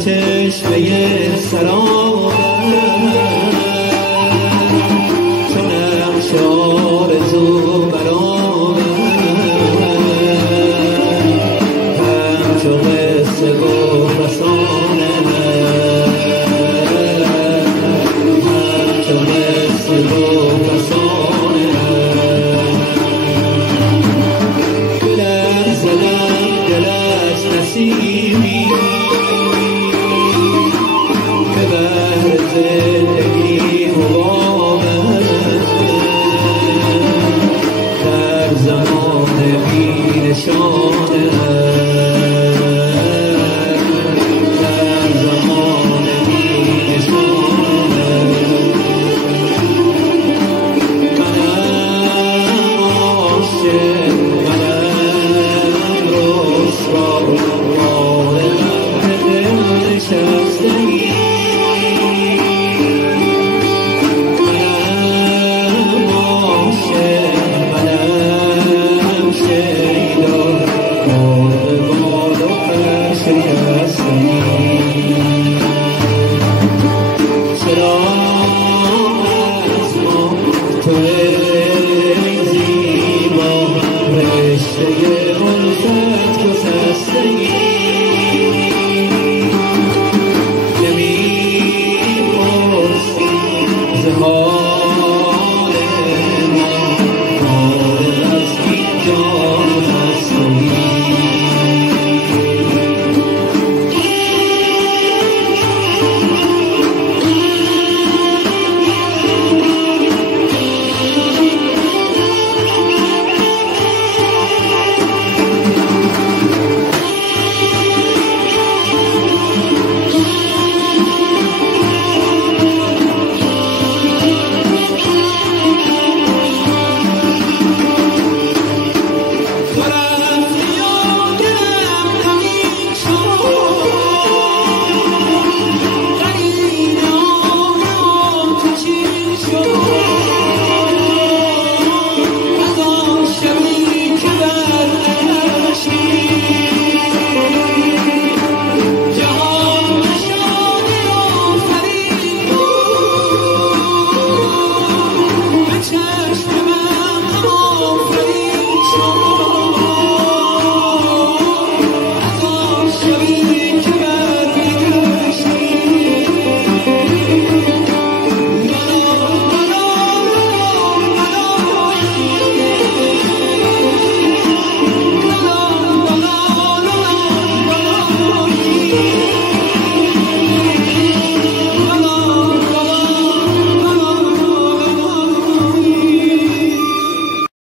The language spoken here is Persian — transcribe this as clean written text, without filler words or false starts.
چشمه سرابم چون نقش آرزو برآمد همچو قصه گفت فسانه همچو قصه گفت فسانه دلت زدم دلت نسیمی که بهر زندگی حبابم در زمان بی نشانه در زمان بی نشانه منم عاشق منم رسوا عالم دل نشستگی منم عاشق منم شیدا مرغ بال و پر شکستگی